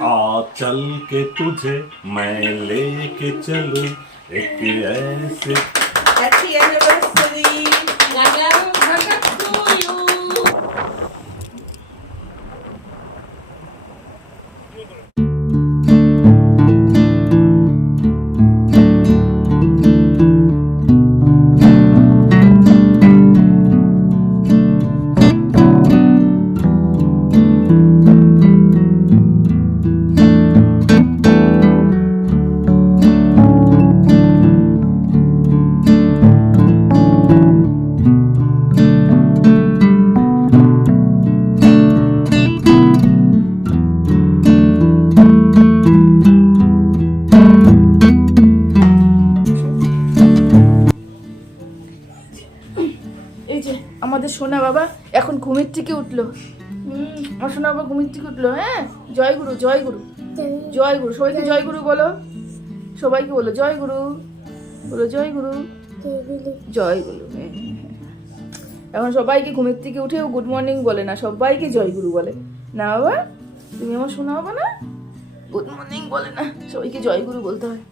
आ चल के तुझे मैं लेके चलूं एक ऐसे Happy anniversary. To you. এই যে আমাদের সোনা বাবা এখন ঘুমের থেকে উঠলো। আমার সোনা বাবা ঘুমের থেকে উঠলো। হ্যাঁ, জয় গুরু, জয় গুরু, জয় গুরু। সবাইকে জয় গুরু বলো, সবাইকে বলো জয় গুরু, বলো জয় গুরু, জয় গুরু। হ্যাঁ, এখন সবাইকে ঘুমের থেকে উঠেও গুড মর্নিং বলে না, সবাইকে জয় গুরু বলে না। বাবা তুমি আমার সোনা বাবা না, গুড মর্নিং বলে না, সবাইকে জয় গুরু বলতে হয়।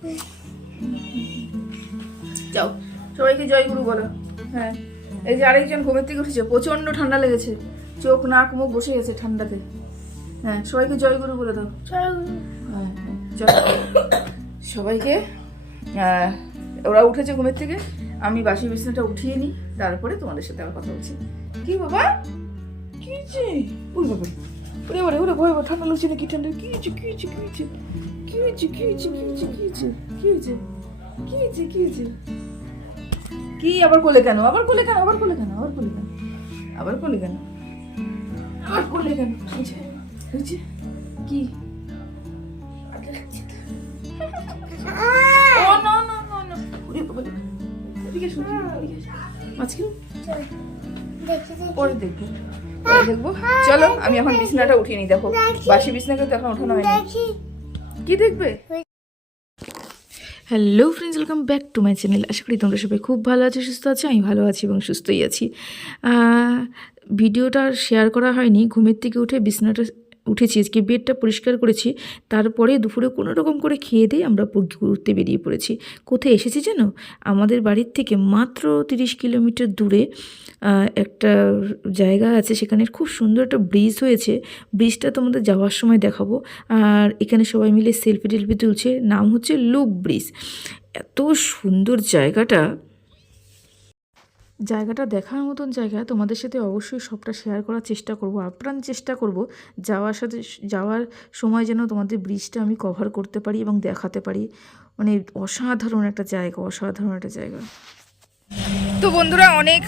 যাও সবাইকে জয় গুরু বলো। হ্যাঁ, এই যে আরেকজন ঘুমের থেকে উঠেছে, প্রচন্ড ঠান্ডা লেগেছে, চোখ নাক মুখ বসে গেছে ঠান্ডাতে। হ্যাঁ, সবাইকে জয় গুরু বলে দাও। হ্যাঁ, চলো সবাইকে। ওরা উঠেছে ঘুমের থেকে, আমি বাসি বিছানাটা উঠিয়ে নিই, তারপরে তোমাদের সাথে আবার কথা বলছি। কি বাবা, কি হয়েছে? ওরে বাবা, ওরে বাবা, ওরে ভয়, ঠান্ডা লাগছে না? কি ঠান্ডা? কি হয়েছে, কি হয়েছে, কি হয়েছে, কি হয়েছে, কি হয়েছে, কি হয়েছে, কি হয়েছে, কি হয়েছে, কি হয়েছে, কি হয়েছে? কি আবার কোলে কেন? আবার কোলে কেন? আবার কোলে কেন? আবার কোলে কেন? আবার কোলে কেন? আবার কোলে কেন? হয়েছে কি? ও না না না না, ওরে বাবা, এদিকে এসো, এদিকে এসো। মাঝখানে পরে দেখবো, পরে দেখবো। চলো আমি এখন বিছানাটা উঠিয়ে নিই। দেখো বাসি বিছানা কিন্তু এখন ওঠানো হয়নি। কি দেখবে? Hello friends, welcome back to my channel. আশা করি তোমরা সবাই খুব ভালো আছো, সুস্থ আছো। আমি ভালো আছি এবং সুস্থই আছি। ভিডিওটা শেয়ার করা হয়নি, ঘুমের থেকে উঠে বিছানাটা উঠেছি, আজকে বেডটা পরিষ্কার করেছি, তারপরে দুপুরে কোনো রকম করে খেয়ে দিয়ে আমরা ঘুরতে বেরিয়ে পড়েছি। কোথায় এসেছি জানো? আমাদের বাড়ির থেকে মাত্র 30 কিলোমিটার দূরে একটা জায়গা আছে, সেখানে খুব সুন্দর একটা ব্রিজ হয়েছে। ব্রিজটা তোমাদের যাওয়ার সময় দেখাবো। আর এখানে সবাই মিলে সেলফি টেলফি তুলছে, নাম হচ্ছে লুপ ব্রিজ। এত সুন্দর জায়গাটা, জায়গাটা দেখার মতন জায়গা। তোমাদের সাথে অবশ্যই সবটা শেয়ার করার চেষ্টা করব, আপ্রাণ চেষ্টা করব যাওয়ার সময় যেন তোমাদের ব্রিজটা আমি কভার করতে পারি এবং দেখাতে পারি। মানে অসাধারণ একটা জায়গা, অসাধারণ একটা জায়গা। তো বন্ধুরা, অনেক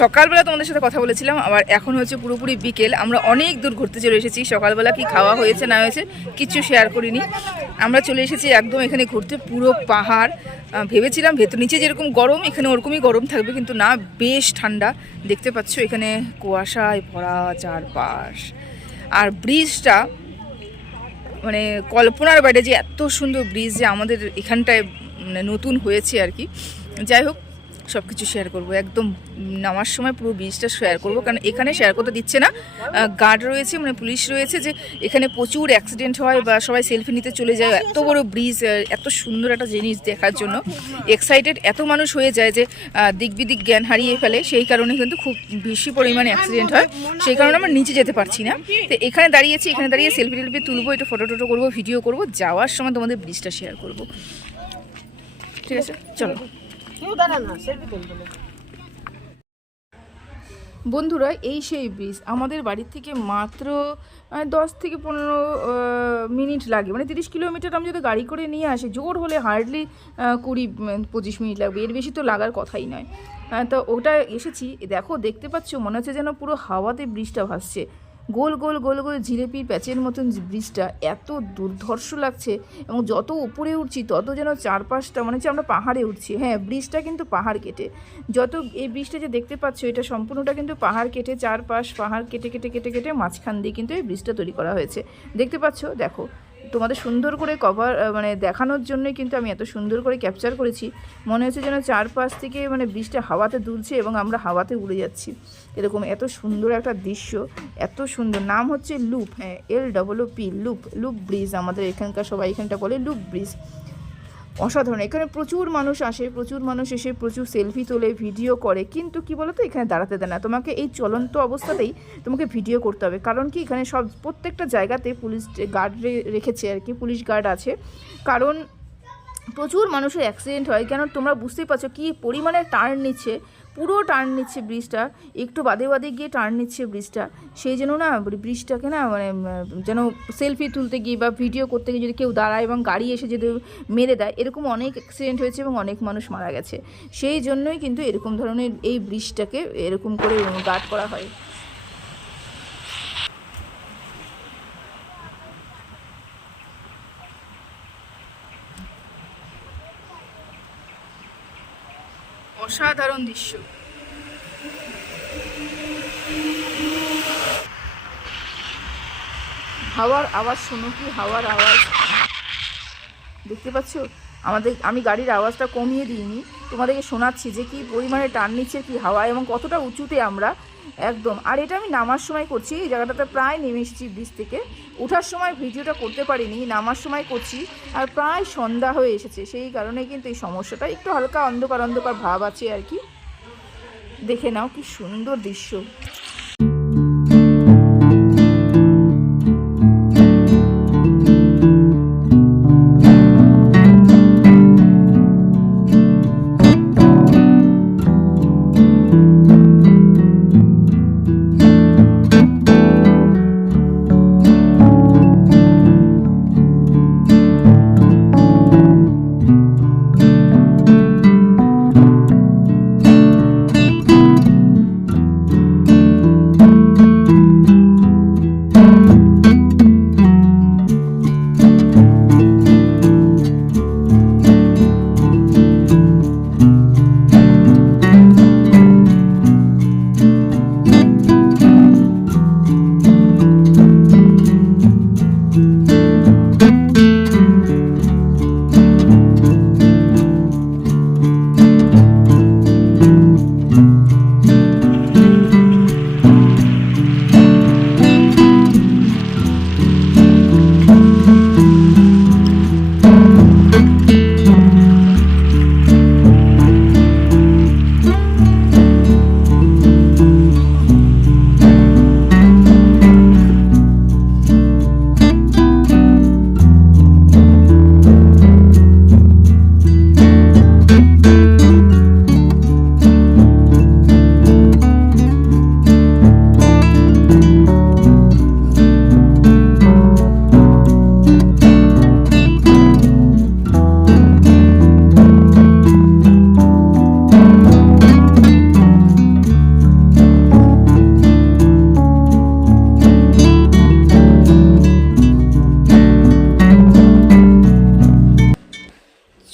সকালবেলা তোমাদের সাথে কথা বলেছিলাম, আবার এখন হচ্ছে পুরোপুরি বিকেল। আমরা অনেক দূর ঘুরতে চলে এসেছি। সকালবেলা কি খাওয়া হয়েছে না হয়েছে কিছু শেয়ার করিনি। আমরা চলে এসেছি একদম এখানে ঘুরতে। পুরো পাহাড়, ভেবেছিলাম ভেতর নিচে যেরকম গরম এখানে ওরকমই গরম থাকবে, কিন্তু না, বেশ ঠান্ডা। দেখতে পাচ্ছ এখানে কুয়াশায় ভরা চারপাশ। আর ব্রিজটা মানে কল্পনার বাইরে, যে এত সুন্দর ব্রিজ যে আমাদের এখানটায় মানে নতুন হয়েছে আর কি। যাই হোক, সব কিছু শেয়ার করবো, একদম নামার সময় পুরো ব্রিজটা শেয়ার করবো, কারণ এখানে শেয়ার করতে দিচ্ছে না। গার্ড রয়েছে, মানে পুলিশ রয়েছে, যে এখানে প্রচুর অ্যাক্সিডেন্ট হয় বা সবাই সেলফি নিতে চলে যায়। এত বড় ব্রিজ, এত সুন্দর একটা জিনিস দেখার জন্য এক্সাইটেড এত মানুষ হয়ে যায় যে দিক বিদিক জ্ঞান হারিয়ে ফেলে। সেই কারণে কিন্তু খুব বেশি পরিমাণে অ্যাক্সিডেন্ট হয়, সেই কারণে আমরা নিচে যেতে পারছি না। তো এখানে দাঁড়িয়েছি, এখানে দাঁড়িয়ে সেলফি টেলফি তুলবো, একটু ফটো টটো করবো, ভিডিও করবো, যাওয়ার সময় তোমাদের ব্রিজটা শেয়ার করবো। ঠিক আছে, চলো বন্ধুরা। এই সেই ব্রিজ, আমাদের বাড়ির থেকে মাত্র 10 থেকে 15 মিনিট লাগে। মানে 30 কিলোমিটার আমি যদি গাড়ি করে নিয়ে আসি, জোর হলে হার্ডলি 20-25 মিনিট লাগবে, এর বেশি তো লাগার কথাই নয়। তো ওটা এসেছি, দেখো দেখতে পাচ্ছ, মনে হচ্ছে যেন পুরো হাওয়াতে ব্রিজটা ভাসছে। গোল গোল গোল গোল জিলেপির প্যাচের মতন ব্রিজটা এত দুর্ধর্ষ লাগছে, এবং যত উপরে উঠছি তত যেন চারপাশটা মনে হচ্ছে আমরা পাহাড়ে উঠছি। হ্যাঁ, ব্রিজটা কিন্তু পাহাড় কেটে, যত এই ব্রিজটা যে দেখতে পাচ্ছ, এটা সম্পূর্ণটা কিন্তু পাহাড় কেটে, চারপাশ পাহাড় কেটে কেটে কেটে কেটে মাঝখান দিয়ে কিন্তু এই ব্রিজটা তৈরি করা হয়েছে। দেখতে পাচ্ছ, দেখো তোমাদের সুন্দর করে কভার মানে দেখানোর জন্যই কিন্তু আমি এত সুন্দর করে ক্যাপচার করেছি। মনে হচ্ছে যেন চারপাশ থেকে মানে ব্রিজটা হাওয়াতে দুলছে এবং আমরা হাওয়াতে উড়ে যাচ্ছি, এরকম এত সুন্দর একটা দৃশ্য, এত সুন্দর। নাম হচ্ছে লুপ, হ্যাঁ LPP, লুপ, লুপ ব্রিজ। আমাদের এখানকার সবাই এখানটা বলে লুপ ব্রিজ। অসাধারণ। এখানে প্রচুর মানুষ আসে, প্রচুর মানুষ এসে প্রচুর সেলফি তোলে, ভিডিও করে, কিন্তু কি বলো তো, এখানে দাঁড়াতে দেয় না তোমাকে। এই চলন্ত অবস্থাতেই তোমাকে ভিডিও করতে হবে, কারণ কি এখানে প্রত্যেকটা জায়গাতে পুলিশ গার্ড রেখেছে আর কি, পুলিশ গার্ড আছে। কারণ প্রচুর মানুষের অ্যাক্সিডেন্ট হয়, কেন তোমরা বুঝতেই পারছো কী পরিমাণে টার্ন নিচ্ছে, পুরো টার্ন নিচ্ছে ব্রিজটা, একটু বাদে বাদে গিয়ে টার্ন নিচ্ছে ব্রিজটা। সেই জন্য না ব্রিজটাকে না মানে যেন সেলফি তুলতে গিয়ে বা ভিডিও করতে গিয়ে যদি কেউ দাঁড়ায় এবং গাড়ি এসে যদি মেরে দেয়, এরকম অনেক অ্যাক্সিডেন্ট হয়েছে এবং অনেক মানুষ মারা গেছে। সেই জন্যই কিন্তু এরকম ধরনের এই ব্রিজটাকে এরকম করে গার্ড করা হয়। অসাধারণ দৃশ্য। হাওয়ার আওয়াজ শোনো, কি হাওয়ার আওয়াজ দেখতে পাচ্ছ? আমি গাড়ির আওয়াজটা কমিয়ে দিইনি, তোমাদেরকে শোনাচ্ছি যে কি পরিমাণে টান নিচ্ছে কি হাওয়া এবং কতটা উঁচুতে আমরা একদম। আর এটা আমি নামার সময় করছি, এই জায়গাটাতে প্রায় নেমে এসেছি ব্রিজ থেকে। ওঠার সময় ভিডিওটা করতে পারিনি, নামার সময় করছি। আর প্রায় সন্ধ্যা হয়ে এসেছে, সেই কারণে কিন্তু এই সমস্যাটা, একটু হালকা অন্ধকার অন্ধকার ভাব আছে আর কি। দেখে নাও কি সুন্দর দৃশ্য।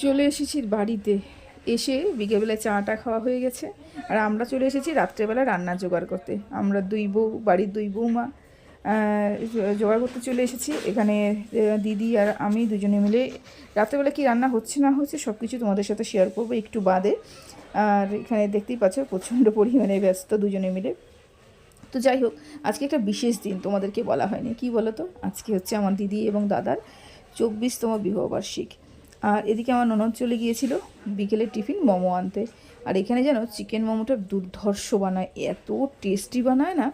চলে এসেছি বাড়িতে, এসে বিকেলবেলা চাটা খাওয়া হয়ে গেছে। আর আমরা চলে এসেছি রাত্রেবেলা রান্না জোগাড় করতে। আমরা বাড়ির দুই বৌমা জোগাড় করতে চলে এসেছি। এখানে দিদি আর আমি দুজনে মিলে রাত্রেবেলা কি রান্না হচ্ছে না হচ্ছে সব কিছু তোমাদের সাথে শেয়ার করবো একটু বাদে। আর এখানে দেখতেই পাচ্ছ প্রচণ্ড পরিমাণে ব্যস্ত দুজনে মিলে। তো যাই হোক, আজকে একটা বিশেষ দিন, তোমাদেরকে বলা হয়নি। কি বলো তো, আজকে হচ্ছে আমার দিদি এবং দাদার 24তম বিবাহবার্ষিক। আর এদিকে আমার ননদ চলে গিয়েছিল বিকেলের টিফিন মোমো আনতে। আর এখানে যেন চিকেন মোমোটা দুর্ধর্ষ বানায়, এত টেস্টি বানায় না।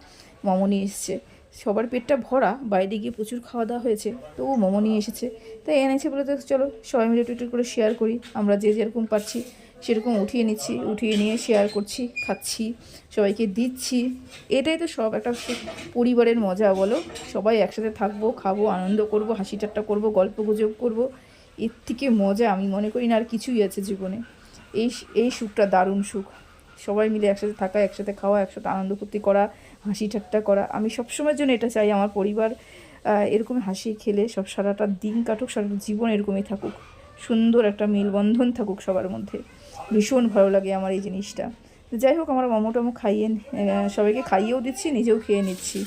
মোমো নিয়ে এসছে, সবার পেটটা ভরা, বাইরে গিয়ে প্রচুর খাওয়া দাওয়া হয়েছে, তো ও মোমো নিয়ে এসেছে। তাই এনেছে বলে তো চলো সবাই মিলে একটু করে শেয়ার করি। আমরা যে যেরকম পাচ্ছি সেরকম উঠিয়ে নিচ্ছি, উঠিয়ে নিয়ে শেয়ার করছি, খাচ্ছি, সবাইকে দিচ্ছি। এটাই তো সব একটা পরিবারের মজা বলো। সবাই একসাথে থাকবো, খাবো, আনন্দ করব, হাসি ঠাট্টা করবো, গল্প গুজব করবো। এর থেকে মজা আমি মনে করি না আর কিছুই আছে জীবনে। এই সুখটা দারুণ সুখ, সবাই মিলে একসাথে থাকা, একসাথে খাওয়া, একসাথে আনন্দ ফুর্তি করা, হাসি ঠাট্টা করা। আমি সবসময়ের জন্য এটা চাই, আমার পরিবার এরকম হাসি খেলে সব সারাটা দিন কাটুক, সারাটা জীবন এরকমই থাকুক, সুন্দর একটা মেলবন্ধন থাকুক সবার মধ্যে। ভীষণ ভালো লাগে আমার এই জিনিসটা। যাই হোক, আমরা মোমো টোমো খাইয়ে সবাইকে খাইয়েও দিচ্ছি, নিজেও খেয়ে নিচ্ছি।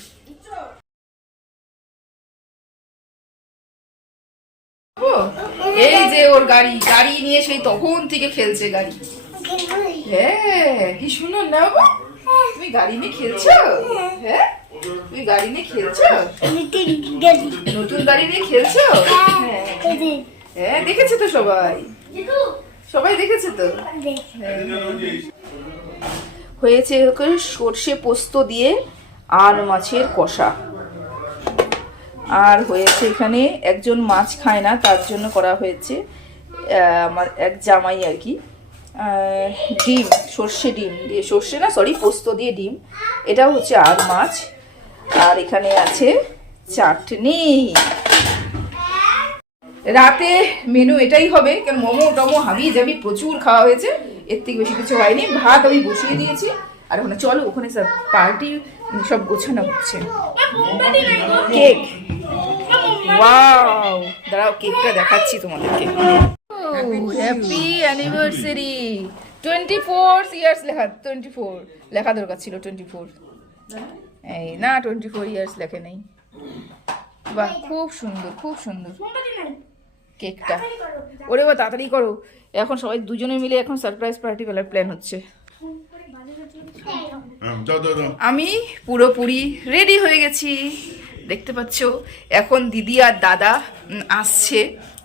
এই যে ওর গাড়ি, গাড়ি নিয়ে সেই তখন থেকে খেলছে গাড়ি। হ্যাঁ, কি সুন্দর না বাবা? তুমি গাড়ি নিয়ে খেলছো? হ্যাঁ, তুমি গাড়ি নিয়ে খেলছো? নতুন গাড়ি নিয়ে খেলছো? হ্যাঁ, দেখেছে তো সবাই, সবাই দেখেছে তো। হয়েছে ওকে সর্ষে পোস্ত দিয়ে আর মাছের কষা, আর হয়েছে এখানে একজন মাছ খায় না তার জন্য করা হয়েছে আমার এক জামাই আর কি, ডিম, সর্ষে ডিম দিয়ে, সর্ষে না সরি পোস্ত দিয়ে ডিম, এটাও হচ্ছে আর মাছ। আর এখানে আছে চাটনি। রাতে মেনু এটাই হবে, কারণ মোমো টমো হাবি জাবি প্রচুর খাওয়া হয়েছে, এর থেকে বেশি কিছু হয়নি। ভাত আমি বসিয়ে দিয়েছি, আর ওখানে চলো ওখানে সব পার্টি সব গোছানো হচ্ছে। কেক, ওয়াও, দাঁড়াও কেকটা দেখাচ্ছি তোমাদেরকে। হ্যাপি অ্যানিভার্সারি, 24 ইয়ার্স লেখা, 24 লেখা দরকার ছিল, 24 এই না, 24 ইয়ার্স লেখে নেই। বাহ, খুব সুন্দর, খুব সুন্দর কেকটা। ওরে বা তাড়াতাড়ি করো, এখন সবাই দুজনে মিলে এখন সারপ্রাইজ পার্টি বেলার প্ল্যান হচ্ছে। আমি পুরোপুরি রেডি হয়ে গেছি, দেখতে পাচ্ছ। এখন দিদি আর দাদা আসছে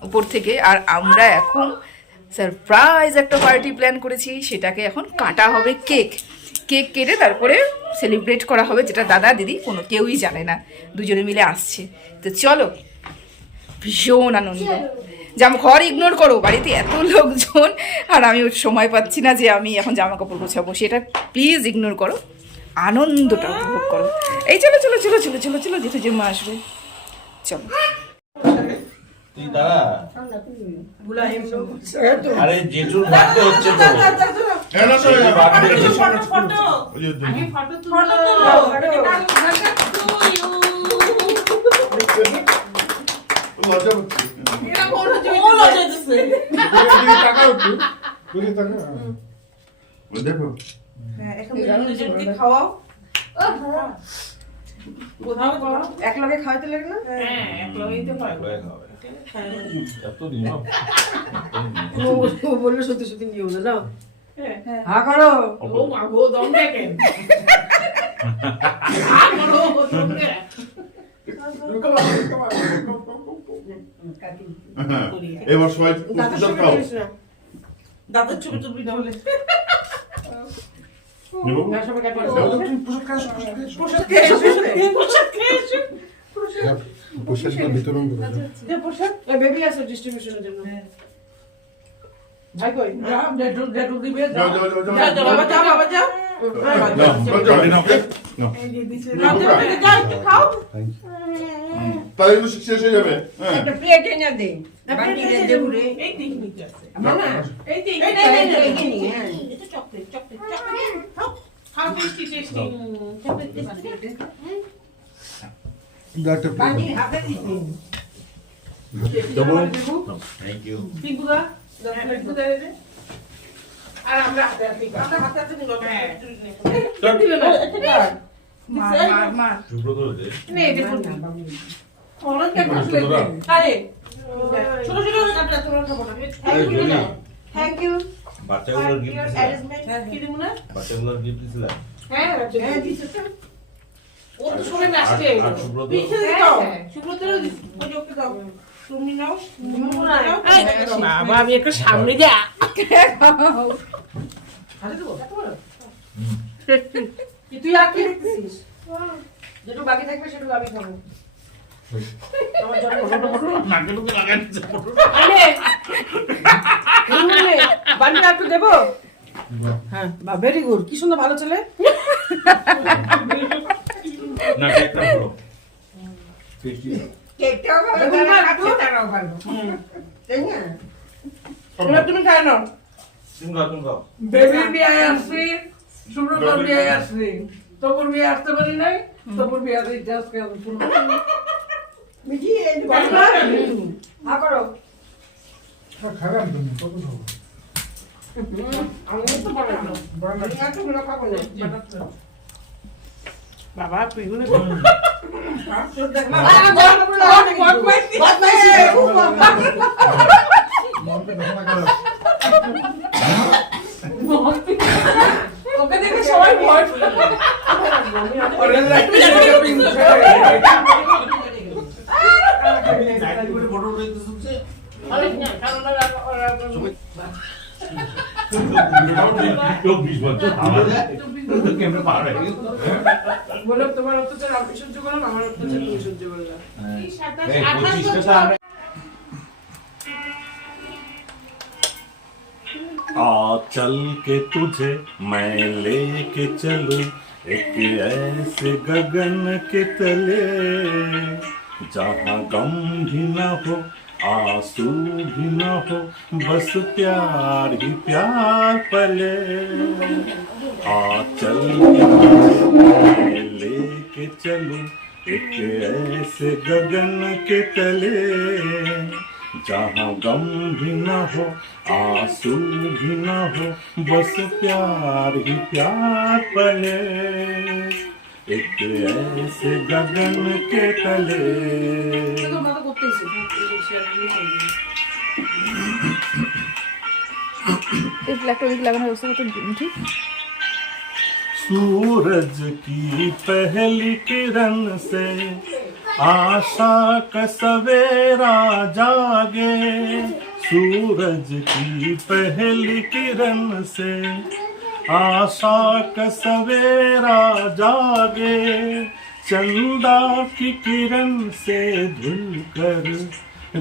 উপর থেকে, আর আমরা এখন সারপ্রাইজ একটা পার্টি প্ল্যান করেছি, সেটাকে এখন কাটা হবে কেক। কেক কেটে তারপরে সেলিব্রেট করা হবে, যেটা দাদা দিদি কোনো কেউই জানে না, দুজনে মিলে আসছে। তো চলো, ভীষণ আনন্দ। ঘর ইগনোর করো, বাড়িতে এত লোকজন, আর আমি সময় পাচ্ছি না যে আমি এখন জামা কাপড় গোছাবো, সেটা প্লিজ ইগনোর করো, আনন্দটা উপভোগ করো। এই চলো চলো চলো চলো চলো চলো, যেতে যে মা আসবে, চলো। আরে জেঠুর বার্থডে হচ্ছে খাওয়াও এক লগে খাওয়াইতে লাগে না? হ্যাঁ, এক লগেই তো হয়। বললে সত্যি সত্যি নিয়ে না যাও। হ্যাঁ করো, ও মা গো, দম দেখেন। হ্যাঁ করো, দম দে। এবার সবাই প্রসাদ খাও। দাদা চুপি চুপি না হলে বেবি আছে ডিস্ট্রিবিউশনের জন্য। ভাই কই ডেটু দিবে, যাও যাও যাও যাও বাবা, যাও বাবা, যাও খাও, তাহলে শেষ হয়ে যাবে। একটা প্লেট এনে দে, বাকি দেবো রে। এই দিক নিতে আছে মামা, এই দিক, এই হ্যাঁ, এটা চকলেট চকলেট চকলেট খাও, খাও tasty tasty chocolate tasty. Doctor বাকি হাতে দিতে থ্যাংক ইউ। পিঙ্কুদা প্লেট গুদা দে, আর আমরা হাতে হাতে আমরা হাতে হাতে নিব। হ্যাঁ দিলে না, এটা মার মার মার, সুব্রত দে নে, এটা কোন অনেক কাটলে আরে ছোট ছোট কাটলা তোমরা খাবো না। থ্যাংক ইউ বাচ্চাগুলোর গিফট দিছিলাম, অ্যারেঞ্জমেন্ট কি দিমু না? বাচ্চাগুলোর গিফট দিছিলাম। হ্যাঁ হ্যাঁ দিছে তো, ও তো শুনে আসছে। আর সুব্রত পিছে দাও, সুব্রতর দিছি, ওই ওকে দাও, তুমি নাও, বাবা আমি একটু সামনে যা। আরে দেবো কত বড় কি তুই আর কি দেখছিস? যেটু বাকি থাকবে সেটু আমি খাবো। আমার জন্য নাকে লুকে লাগাই দিছে। আরে নুনে বান্ডি একটু দেবো। হ্যাঁ বা ভেরি গুড, কি সুন্দর, ভালো ছেলে। না কেকটা বড় টেস্টি। কেকটাও ভালো, তারাও ভালো। তাই না? তুমি খাই নাও। তুমি খাও। বেবি বিয়ে আসছি, সুব্রতর বিয়ে আসছি, তবুর বিয়ে আসতে পারি নাই, তবুর বিয়ে আসতে ইতিহাস মিঠি এই হা করো। খাবেন তুমি কত খাবো? আমি তো বানাবো, আমি এত গুলো খাবো না। বাবা তুই গুলো দেখ না, মনকে ধারণা করো। ওকে দেখে সবাই ভয় পেয়ে ওরে লাইট পিঙ্ক ফটো দেখতে শুনছে আরে না কারণ ওরা 24 বছর আমাদের ক্যামেরা পার হয়ে গেল বলো তোমার অত্যাচার আমি সহ্য করলাম আমার অত্যাচার তুমি সহ্য করলে এই 25টা আমরা आ चल के तुझे मैं लेके चलूं एक ऐसे गगन के तले जहाँ गम भी न हो आंसू भी न हो बस प्यार ही प्यार पले आ चल के तुझे मैं लेके चलूं एक ऐसे गगन के तले जहाँ गम भी न हो आंसू भी न हो बस प्यार ही प्यार पले एक ऐसे गगन के तले তোমরা তো করতেইছো এই ব্ল্যাকটা ওদিকে লাগানোর ব্যবস্থা করতে ঠিক। सूरज की पहली किरण से आशा का सवेरा जागे सूरज की पहली किरण से आशा का सवेरा जागे चंदा की किरण से धुलकर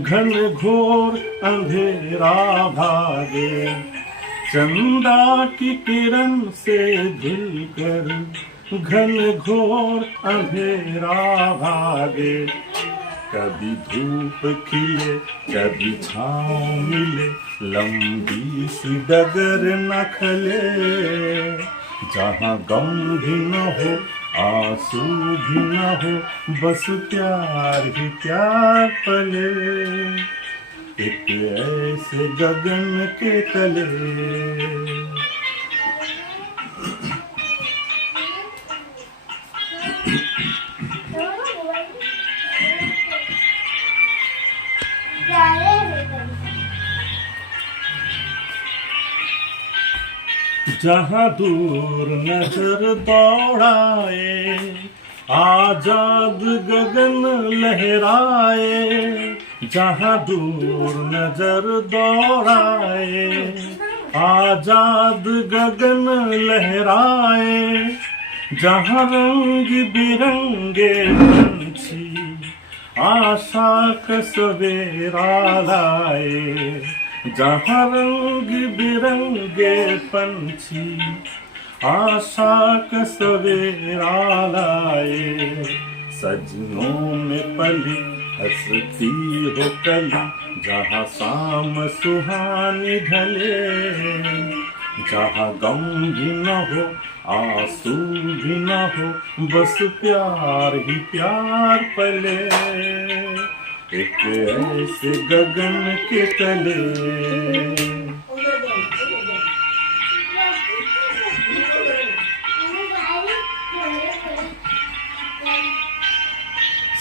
घन घोर अंधेरा भागे चंदा की किरण से धुलकर घन घोर अंधेरा भागे कभी धूप खिले कभी छाँव मिले लंबी सी डगर न खले जहाँ गम भी न हो आंसू भी न हो बस प्यार ही प्यार पले एक ऐसे गगन के तले जहाँ दूर नजर दौड़ाए आजाद गगन लहराए जहाँ दूर नजर दौड़ाए आजाद गगन लहराए जहाँ रंग बिरंगे पंछी आशा का सवेरा लाए जहाँ रंग बिरंगे पंछी आशा का सवेरा लाए सजनों में पली हंसती हो कली जहाँ शाम सुहानी ढले जहाँ गम भी न हो आंसू भी न हो बस प्यार ही प्यार पले एक ऐसे गगन के तले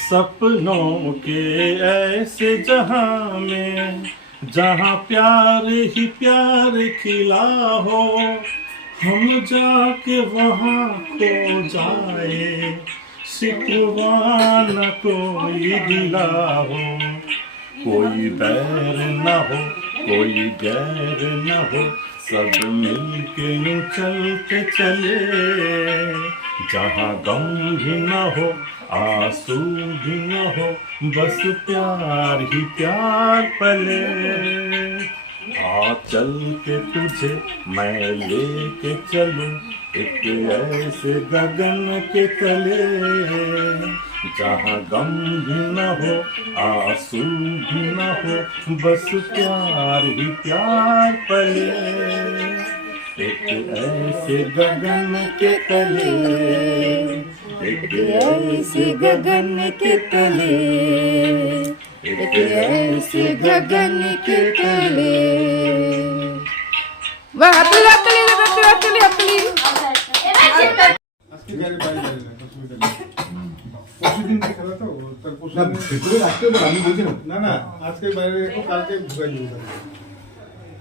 सपनों के ऐसे जहां में जहां प्यार ही प्यार खिला हो हम जाके वहां खो जाए शिकवा न कोई गिला हो कोई बैर न हो कोई गैर न हो सब मिलके यूं चलते चले जहाँ गम भी न हो आंसू भी न हो बस प्यार ही प्यार पले आ चल के तुझे मैं लेके चलूं एक ऐसे गगन के तले जहाँ गम भी न हो आंसू भी न हो बस प्यार ही प्यार पले एक ऐसे गगन के तले एक ऐसे गगन के तले एक ऐसे गगन के तले বাহ হাততালি হাততালি হাততালি হাততালি আজকে গাড়ি বাইরে বাইরে না অসুবিধা নেই প্রতিদিন খেলা তো তার না প্রতিদিন ভেতরে রাখতে হবে আমি বলছি না না না আজকে বাইরে রেখো কালকে ঢুকাই দেবো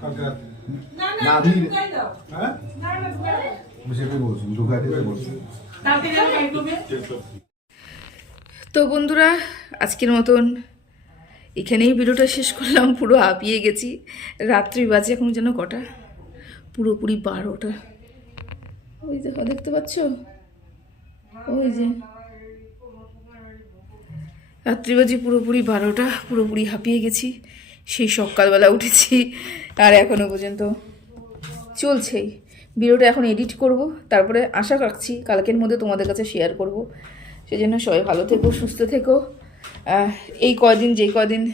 কালকে রাতে না না, না আমি- ঢুকাই দাও হ্যাঁ না না ঢুকাই দাও আমি সেটাই বলছি ঢুকাইতে বলছি কালকে যেন খাই করবে তো বন্ধুরা আজকের মতন এখানেই ভিডিওটা শেষ করলাম। পুরো হাঁপিয়ে গেছি। রাত্রি বাজে এখন যেন কটা, পুরোপুরি 12টা। ওই দেখো, দেখতে পাচ্ছ, ওই যে রাত্রি বাজে পুরোপুরি 12টা। পুরোপুরি হাঁপিয়ে গেছি, সেই সকালবেলা উঠেছি আর এখনো পর্যন্ত চলছেই। ভিডিওটা এখন এডিট করব, তারপরে আশা রাখছি কালকের মধ্যে তোমাদের কাছে শেয়ার করব। সেজন্য সবাই ভালো থেকো, সুস্থ থেকো। এই কয়দিন, যেই কয়দিন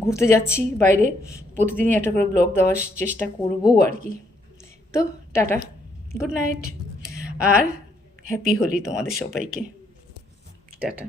ঘুরতে যাচ্ছি বাইরে, প্রতিদিনই একটা করে ব্লগ দেওয়ার চেষ্টা করবো আর কি। তো টাটা, গুড নাইট, আর হ্যাপি হোলি তোমাদের সবাইকে। টাটা।